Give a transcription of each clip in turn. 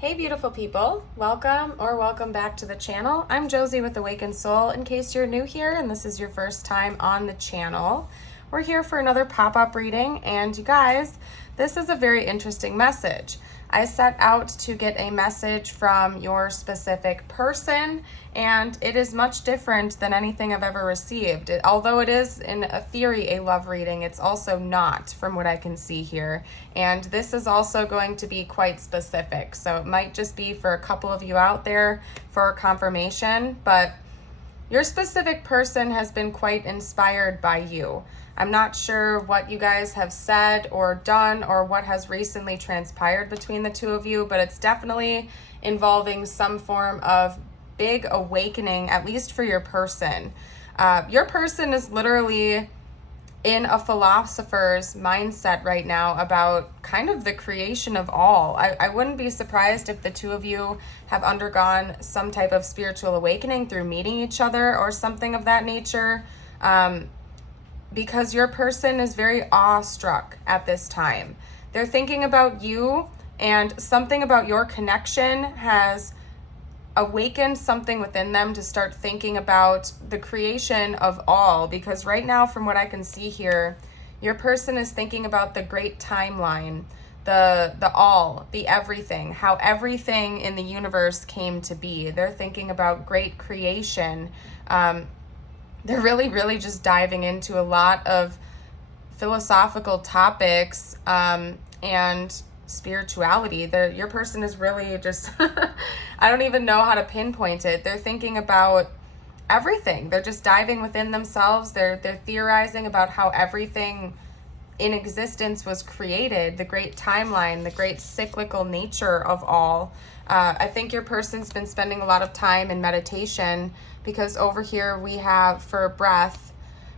Hey beautiful people, welcome back to the channel. I'm Josie with Awakened Soul. In case you're new here and this is your first time on the channel, we're here for another pop-up reading, and you guys, this is a very interesting message. I set out to get a message from your specific person, and it is much different than anything I've ever received. Although it is, in a theory, a love reading, it's also not, from what I can see here. And this is also going to be quite specific, so it might just be for a couple of you out there for confirmation, but your specific person has been quite inspired by you. I'm not sure what you guys have said or done or what has recently transpired between the two of you, but it's definitely involving some form of big awakening, at least for your person. Your person is literally in a philosopher's mindset right now about kind of the creation of all. I wouldn't be surprised if the two of you have undergone some type of spiritual awakening through meeting each other or something of that nature. Because your person is very awestruck at this time. They're thinking about you, and something about your connection has awakened something within them to start thinking about the creation of all. Because right now, from what I can see here, your person is thinking about the great timeline, the all, the everything, how everything in the universe came to be. They're thinking about great creation. They're really just diving into a lot of philosophical topics and spirituality. Your person is really just, I don't even know how to pinpoint it. They're thinking about everything. They're just diving within themselves. They're theorizing about how everything in existence was created, the great timeline, the great cyclical nature of all. I think your person's been spending a lot of time in meditation, because over here we have, for breath,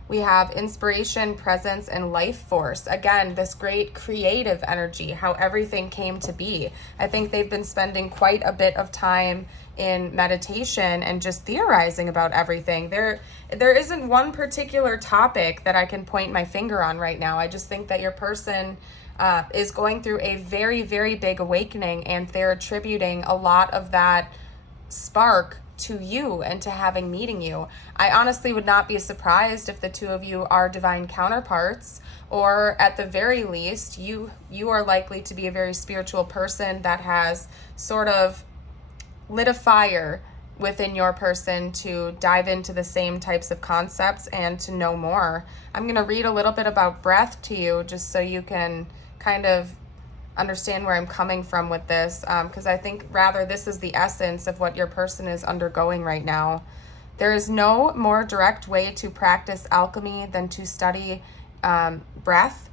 we have inspiration, presence, and life force. Again, this great creative energy, how everything came to be. I think they've been spending quite a bit of time in meditation and just theorizing about everything. There isn't one particular topic that I can point my finger on right now. I just think that your person is going through a very big awakening, and they're attributing a lot of that spark to you and to having meeting you. I honestly would not be surprised if the two of you are divine counterparts, or at the very least, you are likely to be a very spiritual person that has sort of lit a fire within your person to dive into the same types of concepts and to know more. I'm going to read a little bit about breath to you just so you can kind of understand where I'm coming from with this, because I think rather this is the essence of what your person is undergoing right now. There is no more direct way to practice alchemy than to study breath.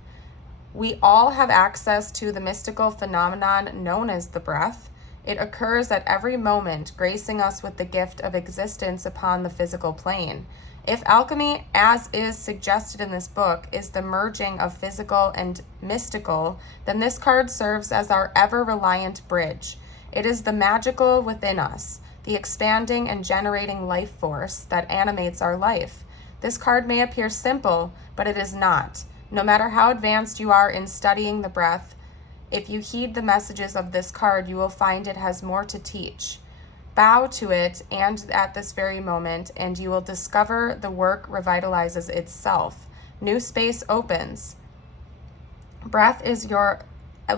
We all have access to the mystical phenomenon known as the breath. It occurs at every moment, gracing us with the gift of existence upon the physical plane. If alchemy, as is suggested in this book, is the merging of physical and mystical, then this card serves as our ever-reliant bridge. It is the magical within us, the expanding and generating life force that animates our life. This card may appear simple, but it is not. No matter how advanced you are in studying the breath, if you heed the messages of this card, you will find it has more to teach. Bow to it and at this very moment, and you will discover the work revitalizes itself. New space opens. Breath is your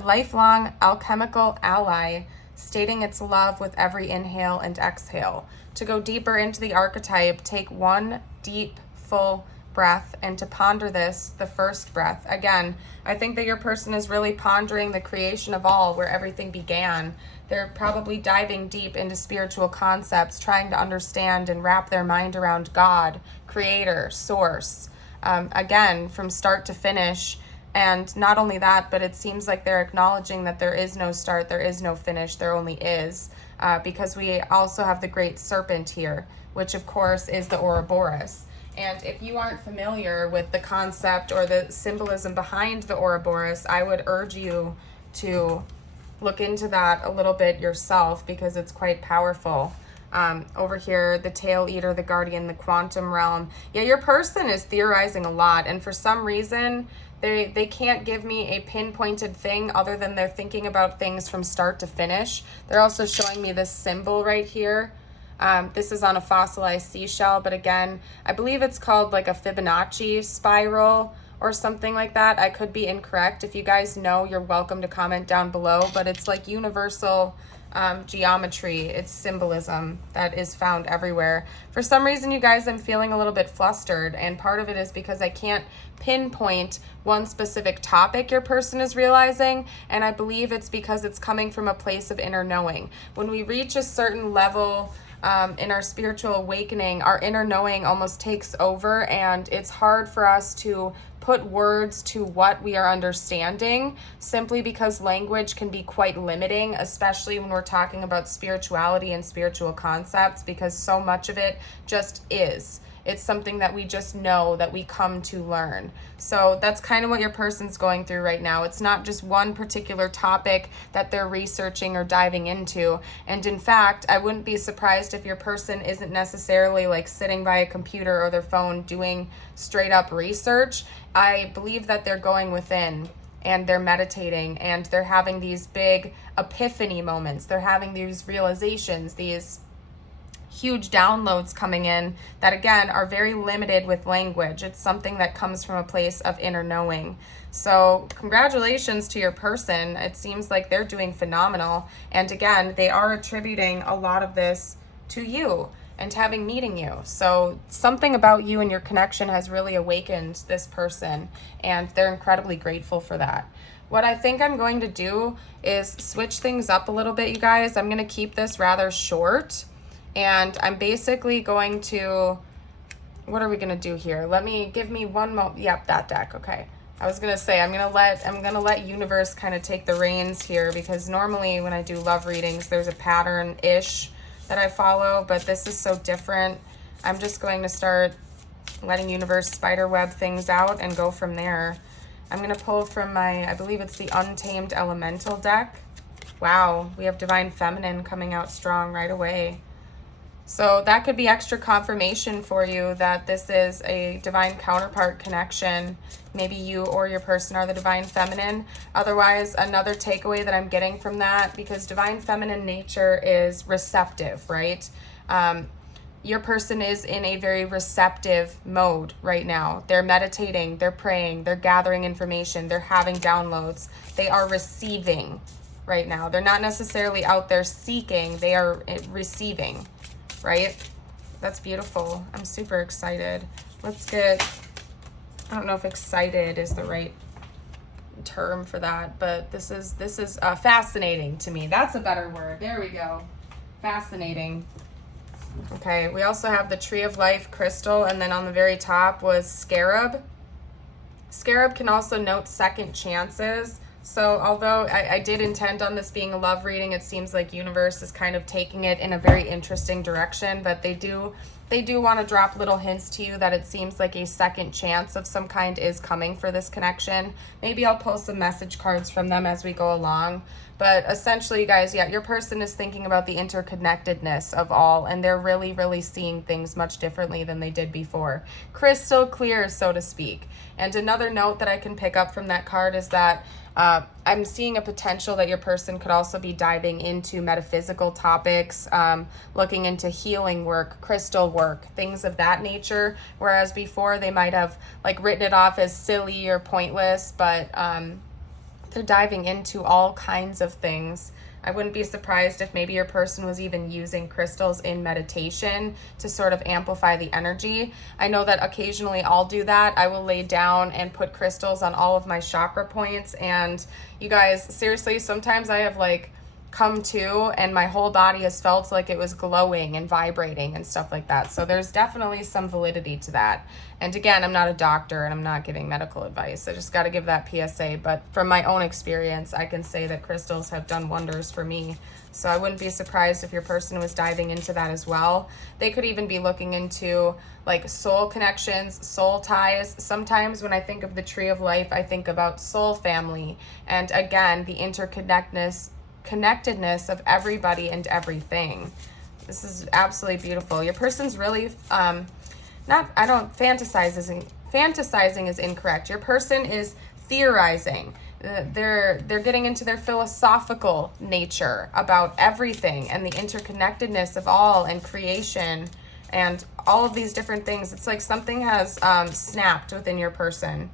lifelong alchemical ally, stating its love with every inhale and exhale. To go deeper into the archetype, take one deep, full breath, and to ponder this, the first breath. Again, I think that your person is really pondering the creation of all, where everything began. They're probably diving deep into spiritual concepts, trying to understand and wrap their mind around God, creator, source, again, from start to finish. And not only that, but it seems like they're acknowledging that there is no start, there is no finish, there only is, because we also have the great serpent here, which of course is the Ouroboros. And if you aren't familiar with the concept or the symbolism behind the Ouroboros, I would urge you to look into that a little bit yourself, because it's quite powerful. Over here, the tail eater, the guardian, the quantum realm. Yeah, your person is theorizing a lot, and for some reason, they can't give me a pinpointed thing other than they're thinking about things from start to finish. They're also showing me this symbol right here. This is on a fossilized seashell, but again, I believe it's called like a Fibonacci spiral or something like that. I could be incorrect. If you guys know, you're welcome to comment down below, but it's like universal geometry. It's symbolism that is found everywhere. For some reason, you guys, I'm feeling a little bit flustered, and part of it is because I can't pinpoint one specific topic your person is realizing, and I believe it's because it's coming from a place of inner knowing. When we reach a certain level in our spiritual awakening, our inner knowing almost takes over, and it's hard for us to put words to what we are understanding, simply because language can be quite limiting, especially when we're talking about spirituality and spiritual concepts, because so much of it just is. It's something that we just know, that we come to learn. So that's kind of what your person's going through right now. It's not just one particular topic that they're researching or diving into. And in fact, I wouldn't be surprised if your person isn't necessarily like sitting by a computer or their phone doing straight up research. I believe that they're going within and they're meditating and they're having these big epiphany moments. They're having these realizations, these huge downloads coming in that again are very limited with language. It's something that comes from a place of inner knowing. So congratulations to your person. It seems like they're doing phenomenal. And again, they are attributing a lot of this to you and having meeting you. So something about you and your connection has really awakened this person, and they're incredibly grateful for that. What I think I'm going to do is switch things up a little bit, you guys. I'm going to keep this rather short. And I'm basically going to, what are we going to do here? Give me one moment. Yep, that deck. Okay. I was going to say, I'm going to let universe kind of take the reins here, because normally when I do love readings, there's a pattern-ish that I follow, but this is so different. I'm just going to start letting universe spiderweb things out and go from there. I'm going to pull from my, I believe it's the Untamed Elemental deck. Wow. We have Divine Feminine coming out strong right away. So that could be extra confirmation for you that this is a divine counterpart connection. Maybe you or your person are the divine feminine. Otherwise, another takeaway that I'm getting from that, because divine feminine nature is receptive, right? Your person is in a very receptive mode right now. They're meditating, they're praying, they're gathering information, they're having downloads. They are receiving right now. They're not necessarily out there seeking, they are receiving. Right? That's beautiful. I'm super excited. Let's get, I don't know if excited is the right term for that, but this is fascinating to me. That's a better word. There we go. Fascinating. Okay, we also have the Tree of Life crystal, and then on the very top was Scarab. Scarab can also note second chances. So although I did intend on this being a love reading, it seems like universe is kind of taking it in a very interesting direction, but they do want to drop little hints to you that it seems like a second chance of some kind is coming for this connection. Maybe I'll post some message cards from them as we go along. But essentially, you guys, yeah, your person is thinking about the interconnectedness of all, and they're really, really seeing things much differently than they did before. Crystal clear, so to speak. And another note that I can pick up from that card is that I'm seeing a potential that your person could also be diving into metaphysical topics, looking into healing work, crystal work, things of that nature. Whereas before they might have like written it off as silly or pointless, but they're diving into all kinds of things. I wouldn't be surprised if maybe your person was even using crystals in meditation to sort of amplify the energy. I know that occasionally I'll do that. I will lay down and put crystals on all of my chakra points. And you guys, seriously, sometimes I have like come to and my whole body has felt like it was glowing and vibrating and stuff like that. So there's definitely some validity to that. And again, I'm not a doctor and I'm not giving medical advice. I just got to give that PSA. But from my own experience, I can say that crystals have done wonders for me. So I wouldn't be surprised if your person was diving into that as well. They could even be looking into like soul connections, soul ties. Sometimes when I think of the Tree of Life, I think about soul family. And again, the connectedness of everybody and everything. This is absolutely beautiful. Your person's really, fantasizing is incorrect. Your person is theorizing. They're getting into their philosophical nature about everything and the interconnectedness of all and creation and all of these different things. It's like something has snapped within your person.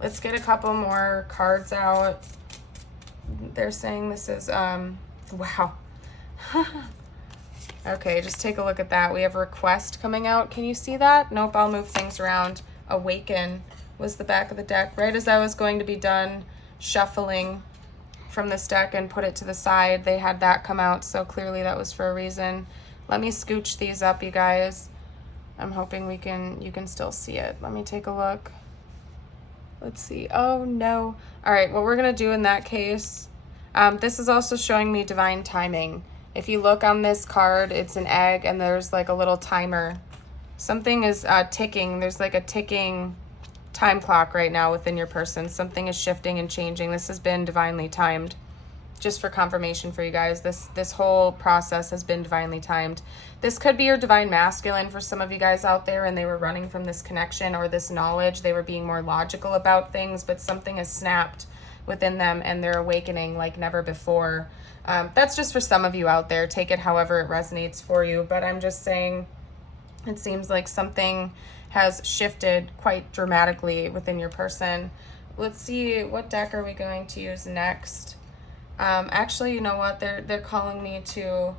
Let's get a couple more cards out. They're saying this is, wow. Okay, just take a look at that. We have request coming out. Can you see that? Nope, I'll move things around. Awaken was the back of the deck. Right as I was going to be done shuffling from this deck and put it to the side, they had that come out, so clearly that was for a reason. Let me scooch these up, you guys. I'm hoping you can still see it. Let me take a look. Let's see. Oh, no. All right, what we're going to do in that case, this is also showing me divine timing. If you look on this card, it's an egg and there's like a little timer. Something is ticking. There's like a ticking time clock right now within your person. Something is shifting and changing. This has been divinely timed. Just for confirmation for you guys, this whole process has been divinely timed. This could be your divine masculine for some of you guys out there, and they were running from this connection or this knowledge. They were being more logical about things, but something has snapped within them and they're awakening like never before. That's just for some of you out there. Take it however it resonates for you, but I'm just saying it seems like something has shifted quite dramatically within your person. Let's see, what deck are we going to use next? Actually, you know what? They're calling me to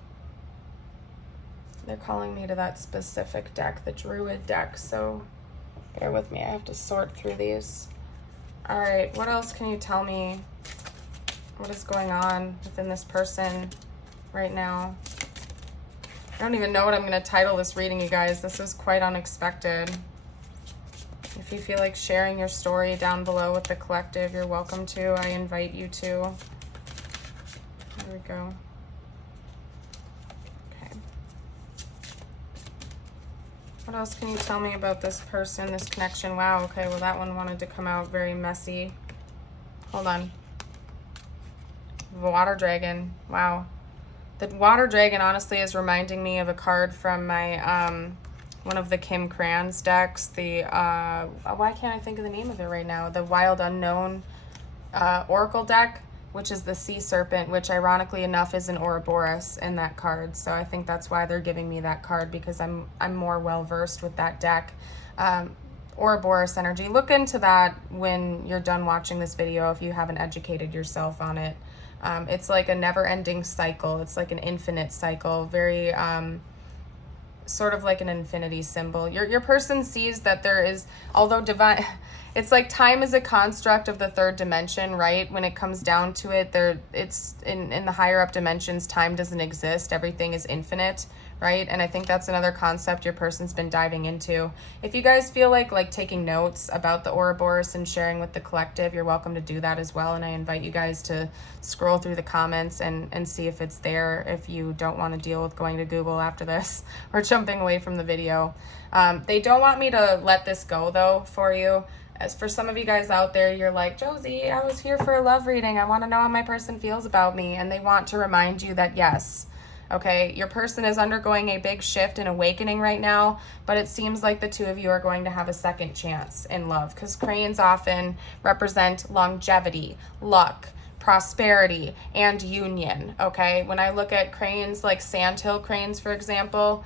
that specific deck, the Druid deck. So bear with me. I have to sort through these. All right, what else can you tell me? What is going on within this person right now? I don't even know what I'm going to title this reading, you guys. This was quite unexpected. If you feel like sharing your story down below with the collective, you're welcome to. I invite you to. There we go. Okay. What else can you tell me about this person, this connection? Wow, okay, well that one wanted to come out very messy. Hold on. Water dragon. Wow. The water dragon honestly is reminding me of a card from my one of the Kim Cran's decks. The why can't I think of the name of it right now? The Wild Unknown Oracle deck, which is the sea serpent, which ironically enough is an Ouroboros in that card. So I think that's why they're giving me that card, because I'm more well versed with that deck. Ouroboros energy. Look into that when you're done watching this video if you haven't educated yourself on it. It's like a never-ending cycle. It's like an infinite cycle, very sort of like an infinity symbol. Your person sees that there is, although divine, it's like time is a construct of the third dimension, right? When it comes down to it, it's in the higher up dimensions, time doesn't exist. Everything is infinite, right? And I think that's another concept your person's been diving into. If you guys feel like taking notes about the Ouroboros and sharing with the collective, you're welcome to do that as well. And I invite you guys to scroll through the comments and see if it's there, if you don't want to deal with going to Google after this or jumping away from the video. They don't want me to let this go though for you. As for some of you guys out there, you're like, Josie, I was here for a love reading. I want to know how my person feels about me. And they want to remind you that yes, okay, your person is undergoing a big shift and awakening right now, but it seems like the two of you are going to have a second chance in love, because cranes often represent longevity, luck, prosperity, and union, okay? When I look at cranes like sandhill cranes, for example,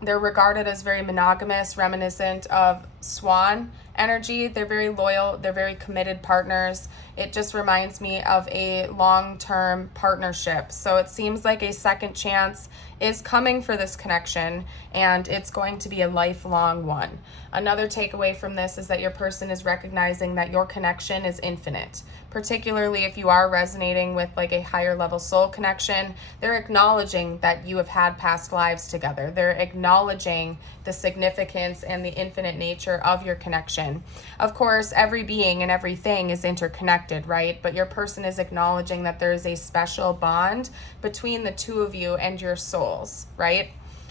they're regarded as very monogamous, reminiscent of swan energy. They're very loyal. They're very committed partners. It just reminds me of a long-term partnership. So it seems like a second chance is coming for this connection, and it's going to be a lifelong one. Another takeaway from this is that your person is recognizing that your connection is infinite. Particularly if you are resonating with like a higher level soul connection, they're acknowledging that you have had past lives together. They're acknowledging the significance and the infinite nature of your connection. Of course, every being and everything is interconnected, right? But your person is acknowledging that there is a special bond between the two of you and your souls, right?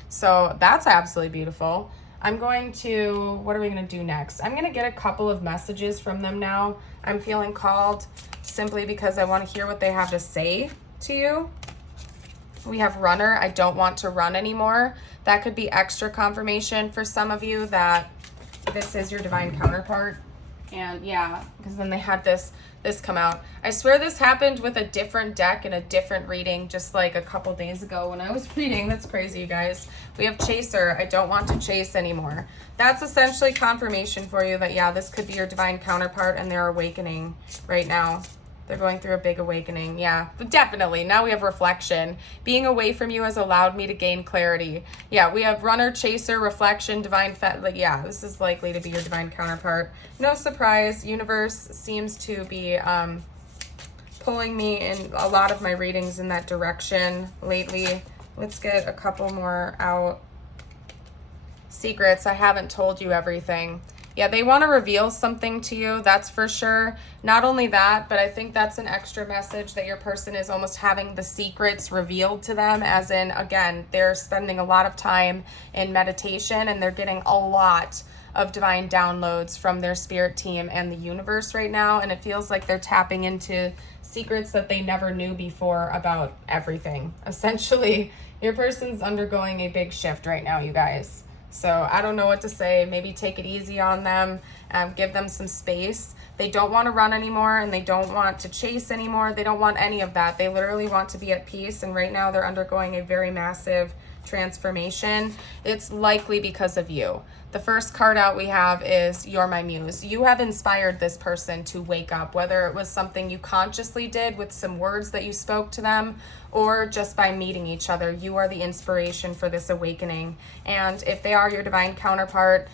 So that's absolutely beautiful. I'm going to, what are we going to do next? I'm going to get a couple of messages from them now. I'm feeling called simply because I want to hear what they have to say to you. We have runner, I don't want to run anymore. That could be extra confirmation for some of you that this is your divine counterpart. And yeah, because then they had this come out. I swear this happened with a different deck in a different reading just like a couple days ago when I was reading. That's crazy, you guys. We have chaser, I don't want to chase anymore. That's essentially confirmation for you that, yeah, this could be your divine counterpart and they're awakening right now. They're going through a big awakening. Yeah, but definitely. Now we have reflection. Being away from you has allowed me to gain clarity. Yeah, we have runner, chaser, reflection, divine, like, yeah, this is likely to be your divine counterpart. No surprise. Universe seems to be pulling me in a lot of my readings in that direction lately. Let's get a couple more out. Secrets. I haven't told you everything. Yeah, they want to reveal something to you, that's for sure. Not only that, but I think that's an extra message that your person is almost having the secrets revealed to them, as in, again, they're spending a lot of time in meditation and they're getting a lot of divine downloads from their spirit team and the universe right now, and it feels like they're tapping into secrets that they never knew before about everything. Essentially, your person's undergoing a big shift right now, you guys. So I don't know what to say. Maybe take it easy on them, give them some space. They don't want to run anymore and they don't want to chase anymore. They don't want any of that. They literally want to be at peace. And right now they're undergoing a very massive transformation. It's likely because of you. The first card out we have is You're My Muse. You have inspired this person to wake up, whether it was something you consciously did with some words that you spoke to them, or just by meeting each other. You are the inspiration for this awakening. And if they are your divine counterpart,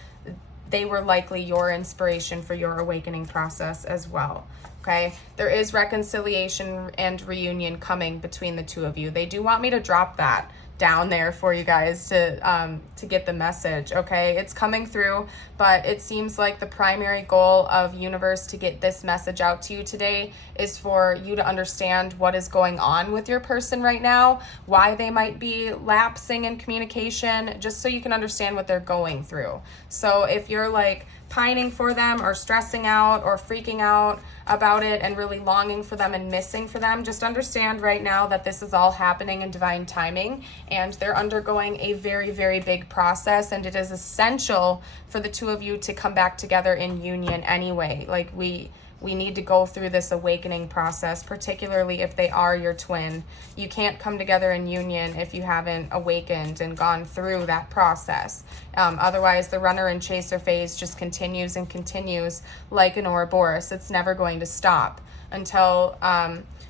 they were likely your inspiration for your awakening process as well. Okay, there is reconciliation and reunion coming between the two of you. They do want me to drop that down there for you guys to get the message. Okay, it's coming through, but it seems like the primary goal of universe to get this message out to you today is for you to understand what is going on with your person right now, why they might be lapsing in communication, just so you can understand what they're going through. So if you're like pining for them or stressing out or freaking out about it and really longing for them and missing for them, just understand right now that this is all happening in divine timing and they're undergoing a very, very big process, and it is essential for the two of you to come back together in union anyway. Like we need to go through this awakening process, particularly if they are your twin. You can't come together in union if you haven't awakened and gone through that process. Otherwise, the runner and chaser phase just continues and continues like an Ouroboros. It's never going to stop until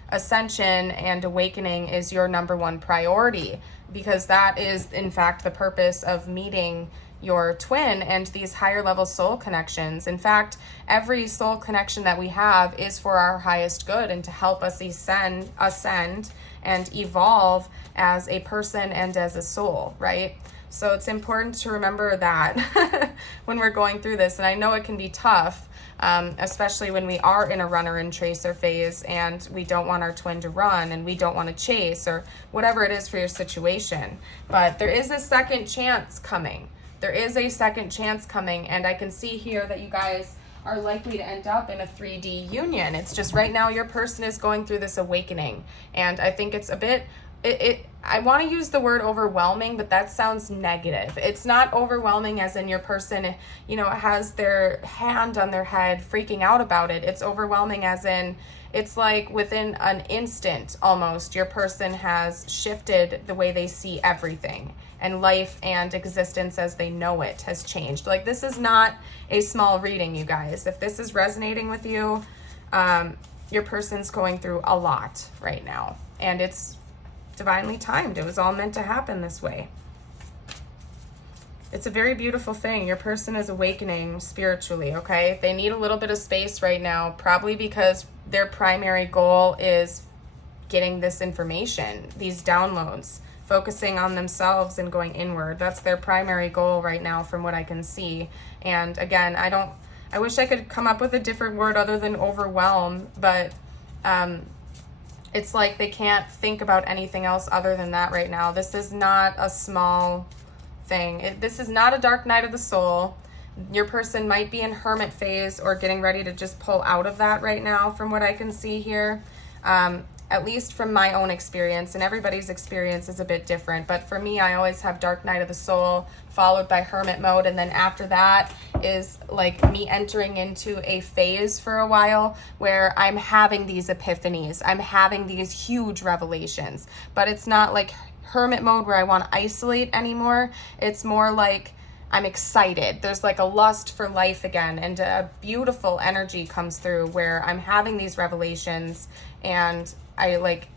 ascension and awakening is your number one priority, because that is, in fact, the purpose of meeting your twin and these higher level soul connections. In fact, every soul connection that we have is for our highest good and to help us ascend and evolve as a person and as a soul, right? So it's important to remember that when we're going through this. And I know it can be tough, especially when we are in a runner and chaser phase and we don't want our twin to run and we don't want to chase or whatever it is for your situation. But there is a second chance coming. There is a second chance coming, and I can see here that you guys are likely to end up in a 3D union. It's just right now your person is going through this awakening, and I think it's a bit, I want to use the word overwhelming, but that sounds negative. It's not overwhelming as in your person, has their hand on their head freaking out about it. It's overwhelming as in it's like within an instant almost your person has shifted the way they see everything, and life and existence as they know it has changed. Like, this is not a small reading, you guys. If this is resonating with you, your person's going through a lot right now, and it's divinely timed. It was all meant to happen this way. It's a very beautiful thing. Your person is awakening spiritually, okay? They need a little bit of space right now, probably because their primary goal is getting this information, these downloads, focusing on themselves and going inward. That's their primary goal right now from what I can see. And again, I wish I could come up with a different word other than overwhelm, but it's like they can't think about anything else other than that right now. This is not a small thing. This is not a dark night of the soul. Your person might be in hermit phase or getting ready to just pull out of that right now from what I can see here. at least from my own experience, and everybody's experience is a bit different, but for me, I always have dark night of the soul followed by hermit mode, and then after that is like me entering into a phase for a while where I'm having these epiphanies, I'm having these huge revelations, but it's not like hermit mode where I want to isolate anymore. It's more like I'm excited. There's like a lust for life again, and a beautiful energy comes through where I'm having these revelations, and I like,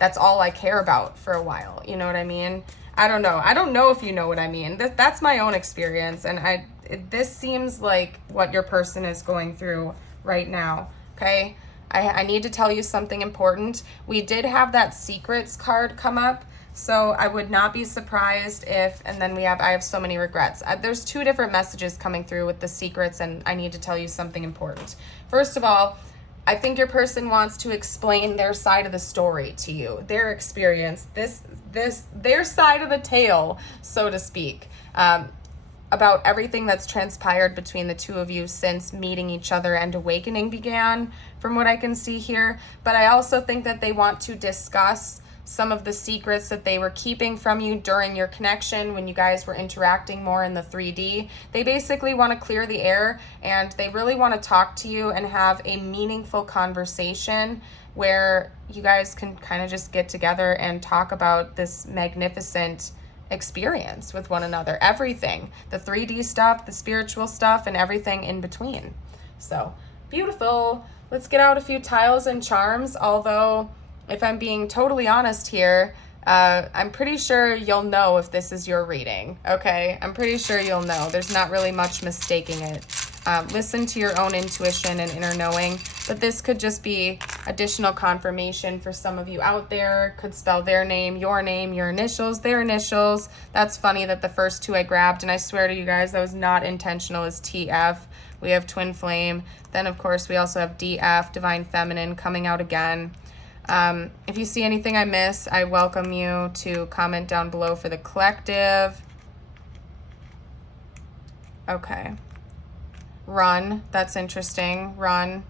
that's all I care about for a while. You know what I mean? I don't know. I don't know if you know what I mean. That's my own experience, and this seems like what your person is going through right now. Okay? I need to tell you something important. We did have that secrets card come up. So I would not be surprised if, and then I have so many regrets. There's two different messages coming through with the secrets, and I need to tell you something important. First of all, I think your person wants to explain their side of the story to you, their experience, their side of the tale, so to speak, about everything that's transpired between the two of you since meeting each other and awakening began, from what I can see here. But I also think that they want to discuss some of the secrets that they were keeping from you during your connection when you guys were interacting more in the 3D. They basically want to clear the air, and they really want to talk to you and have a meaningful conversation where you guys can kind of just get together and talk about this magnificent experience with one another. Everything, the 3D stuff, the spiritual stuff, and everything in between. So beautiful. Let's get out a few tiles and charms, although if I'm being totally honest here, I'm pretty sure you'll know if this is your reading, okay? I'm pretty sure you'll know. There's not really much mistaking it. Listen to your own intuition and inner knowing, but this could just be additional confirmation for some of you out there. Could spell their name, your initials, their initials. That's funny that the first two I grabbed, and I swear to you guys, that was not intentional, is TF. We have Twin Flame. Then, of course, we also have DF, Divine Feminine, coming out again. If you see anything I miss, I welcome you to comment down below for the collective. Okay. Run, that's interesting. Run.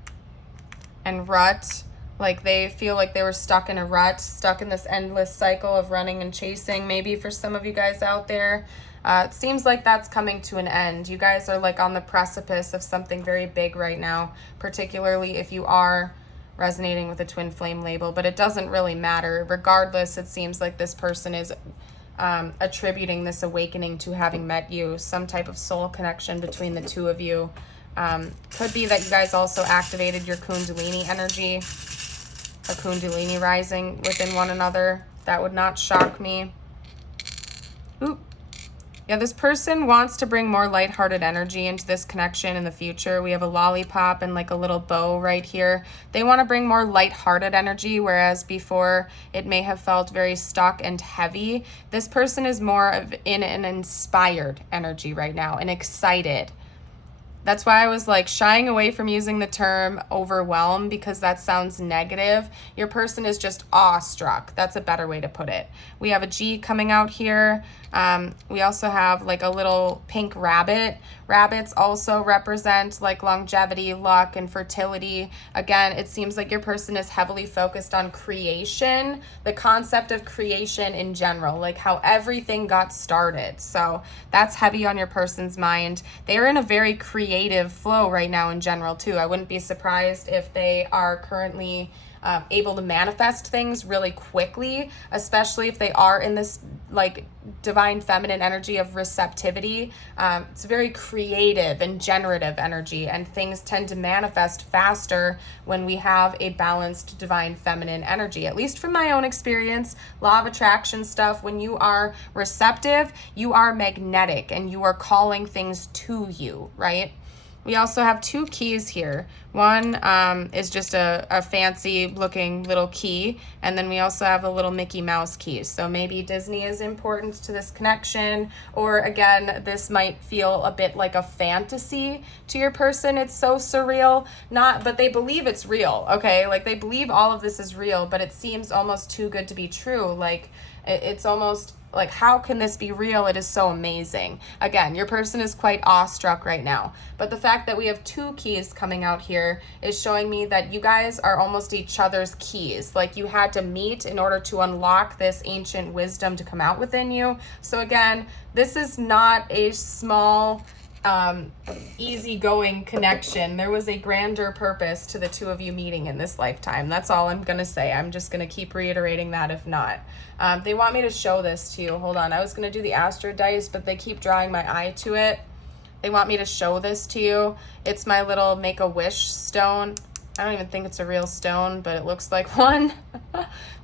And rut, like they feel like they were stuck in a rut, stuck in this endless cycle of running and chasing, maybe for some of you guys out there. It seems like that's coming to an end. You guys are like on the precipice of something very big right now, particularly if you are resonating with a twin flame label, but it doesn't really matter. Regardless, it seems like this person is attributing this awakening to having met you, some type of soul connection between the two of you. Could be that you guys also activated your Kundalini energy, a Kundalini rising within one another. That would not shock me. Oop. Yeah, this person wants to bring more lighthearted energy into this connection in the future. We have a lollipop and like a little bow right here. They want to bring more lighthearted energy, whereas before it may have felt very stuck and heavy. This person is more of in an inspired energy right now, and excited. That's why I was like shying away from using the term overwhelmed, because that sounds negative. Your person is just awestruck. That's a better way to put it. We have a G coming out here. We also have like a little pink rabbit. Rabbits also represent like longevity, luck, and fertility. Again, it seems like your person is heavily focused on creation, the concept of creation in general, like how everything got started. So that's heavy on your person's mind. They are in a very creative flow right now in general too. I wouldn't be surprised if they are currently able to manifest things really quickly, especially if they are in this like divine feminine energy of receptivity. It's very creative and generative energy, and things tend to manifest faster when we have a balanced divine feminine energy. At least from my own experience, law of attraction stuff, when you are receptive, you are magnetic and you are calling things to you, right? We also have two keys here. One is just a fancy looking little key, and then we also have a little Mickey Mouse key. So maybe Disney is important to this connection, or again, this might feel a bit like a fantasy to your person. It's so surreal, but they believe it's real, okay? Like they believe all of this is real, but it seems almost too good to be true. Like it's almost like, how can this be real? It is so amazing. Again, your person is quite awestruck right now. But the fact that we have two keys coming out here here is showing me that you guys are almost each other's keys. Like you had to meet in order to unlock this ancient wisdom to come out within you. So again, this is not a small, easygoing connection. There was a grander purpose to the two of you meeting in this lifetime. That's all I'm going to say. I'm just going to keep reiterating that if not. They want me to show this to you. Hold on. I was going to do the Astro dice, but they keep drawing my eye to it. They want me to show this to you. It's my little Make-A-Wish stone. I don't even think it's a real stone, but it looks like one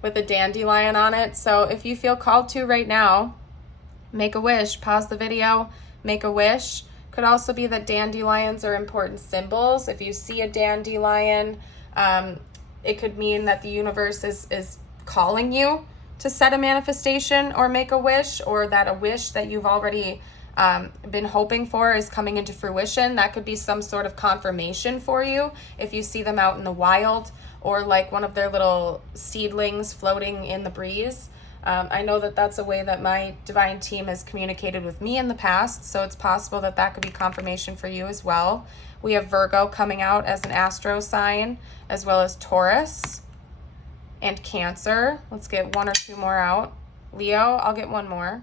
with a dandelion on it. So if you feel called to right now, make a wish. Pause the video, make a wish. Could also be that dandelions are important symbols. If you see a dandelion, it could mean that the universe is calling you to set a manifestation or make a wish, or that a wish that you've already been hoping for is coming into fruition. That could be some sort of confirmation for you if you see them out in the wild, or like one of their little seedlings floating in the breeze. I know that that's a way that my divine team has communicated with me in the past, so it's possible that that could be confirmation for you as well. We have Virgo coming out as an astro sign, as well as Taurus and Cancer. Let's get one or two more out. Leo, I'll get one more.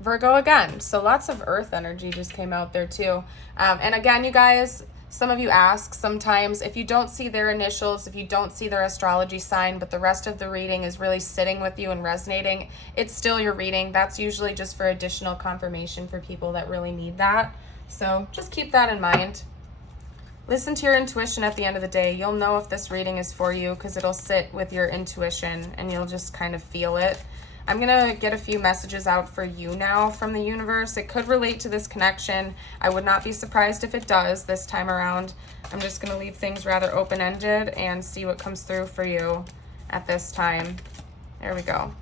Virgo again. So lots of earth energy just came out there too. And again, you guys, some of you ask sometimes if you don't see their initials, if you don't see their astrology sign, but the rest of the reading is really sitting with you and resonating, it's still your reading. That's usually just for additional confirmation for people that really need that. So just keep that in mind. Listen to your intuition at the end of the day. You'll know if this reading is for you because it'll sit with your intuition and you'll just kind of feel it. I'm going to get a few messages out for you now from the universe. It could relate to this connection. I would not be surprised if it does this time around. I'm just going to leave things rather open-ended and see what comes through for you at this time. There we go.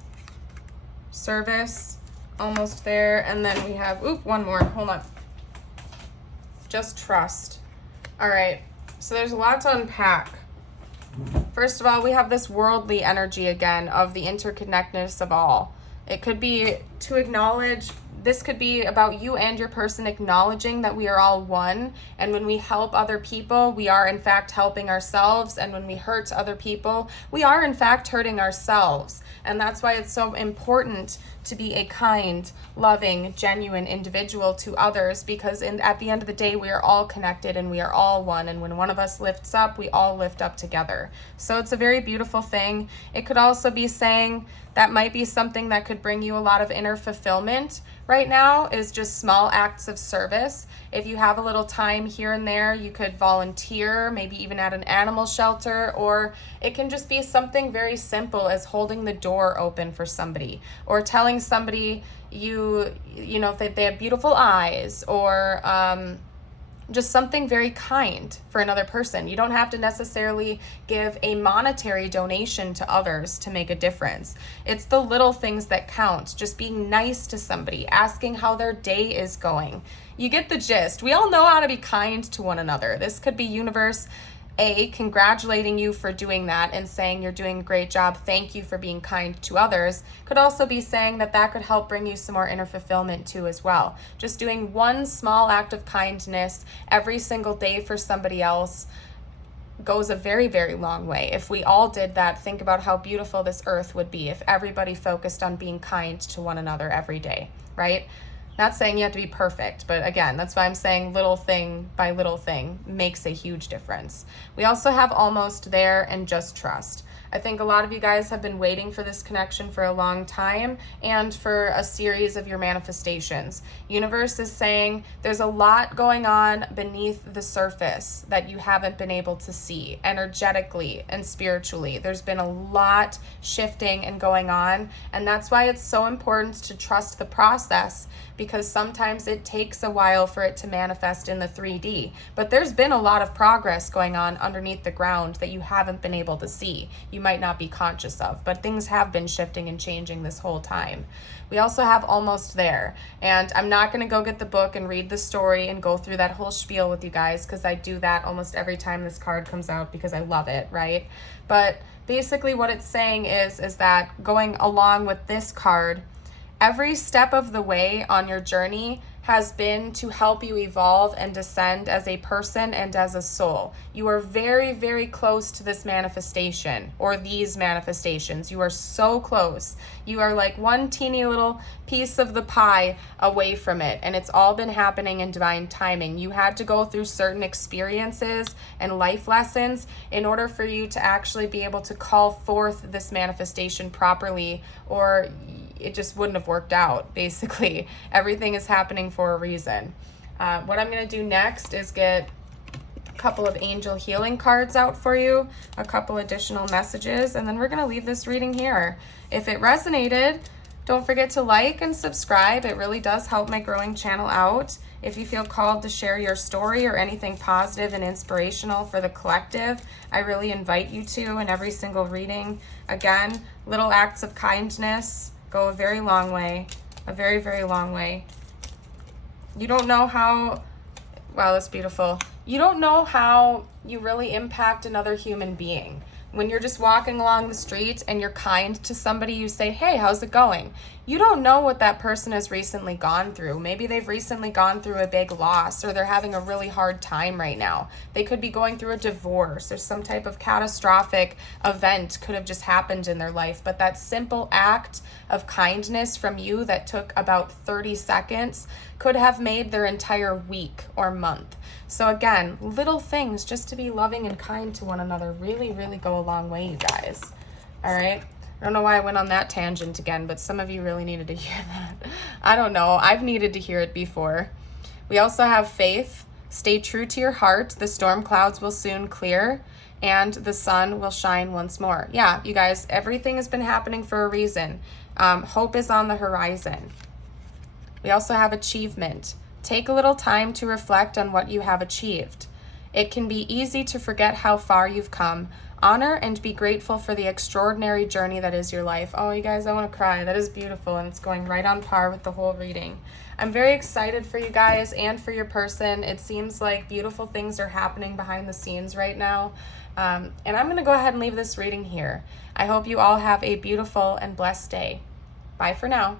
Service, almost there. And then we have, one more. Hold on. Just trust. All right. So there's a lot to unpack. First of all, we have this worldly energy again of the interconnectedness of all. It could be to acknowledge, this could be about you and your person acknowledging that we are all one. And when we help other people, we are in fact helping ourselves. And when we hurt other people, we are in fact hurting ourselves. And that's why it's so important to be a kind, loving, genuine individual to others, because at the end of the day, we are all connected and we are all one. And when one of us lifts up, we all lift up together. So it's a very beautiful thing. It could also be saying that might be something that could bring you a lot of inner fulfillment right now, is just small acts of service. If you have a little time here and there, you could volunteer, maybe even at an animal shelter, or it can just be something very simple as holding the door open for somebody, or telling somebody you know, if they have beautiful eyes, or just something very kind for another person. You don't have to necessarily give a monetary donation to others to make a difference. It's the little things that count. Just being nice to somebody, asking how their day is going. You get the gist. We all know how to be kind to one another. This could be universe congratulating you for doing that and saying you're doing a great job. Thank you for being kind to others. Could also be saying that could help bring you some more inner fulfillment too as well. Just doing one small act of kindness every single day for somebody else goes a very, very long way. If we all did that, think about how beautiful this earth would be if everybody focused on being kind to one another every day, right? Not saying you have to be perfect, but again, that's why I'm saying little thing by little thing makes a huge difference. We also have almost there and just trust. I think a lot of you guys have been waiting for this connection for a long time and for a series of your manifestations. Universe is saying there's a lot going on beneath the surface that you haven't been able to see energetically and spiritually. There's been a lot shifting and going on, and that's why it's so important to trust the process, because sometimes it takes a while for it to manifest in the 3D. But there's been a lot of progress going on underneath the ground that you haven't been able to see. You might not be conscious of, but things have been shifting and changing this whole time. We also have almost there. And I'm not going to go get the book and read the story and go through that whole spiel with you guys, because I do that almost every time this card comes out because I love it, right? But basically what it's saying is that going along with this card, every step of the way on your journey has been to help you evolve and descend as a person and as a soul. You are very, very close to this manifestation or these manifestations. You are so close. You are like one teeny little piece of the pie away from it, and it's all been happening in divine timing. You had to go through certain experiences and life lessons in order for you to actually be able to call forth this manifestation properly, or it just wouldn't have worked out. Basically, everything is happening for a reason. What I'm going to do next is get a couple of angel healing cards out for you, a couple additional messages, and then we're going to leave this reading here. If it resonated, don't forget to like and subscribe. It really does help my growing channel out. If you feel called to share your story or anything positive and inspirational for the collective, I really invite you to in every single reading. Again, little acts of kindness go a very long way, a very, very long way. You don't know how, wow, that's beautiful. You don't know how you really impact another human being. When you're just walking along the street and you're kind to somebody, you say, hey, how's it going? You don't know what that person has recently gone through. Maybe they've recently gone through a big loss, or they're having a really hard time right now. They could be going through a divorce, or some type of catastrophic event could have just happened in their life. But that simple act of kindness from you that took about 30 seconds could have made their entire week or month. So again, little things just to be loving and kind to one another really, really go a long way, you guys. All right. I don't know why I went on that tangent again, but some of you really needed to hear that. I don't know. I've needed to hear it before. We also have faith. Stay true to your heart. The storm clouds will soon clear and the sun will shine once more. Yeah, you guys, everything has been happening for a reason. Hope is on the horizon. We also have achievement. Take a little time to reflect on what you have achieved. It can be easy to forget how far you've come. Honor and be grateful for the extraordinary journey that is your life. Oh, you guys, I want to cry. That is beautiful, and it's going right on par with the whole reading. I'm very excited for you guys and for your person. It seems like beautiful things are happening behind the scenes right now. And I'm going to go ahead and leave this reading here. I hope you all have a beautiful and blessed day. Bye for now.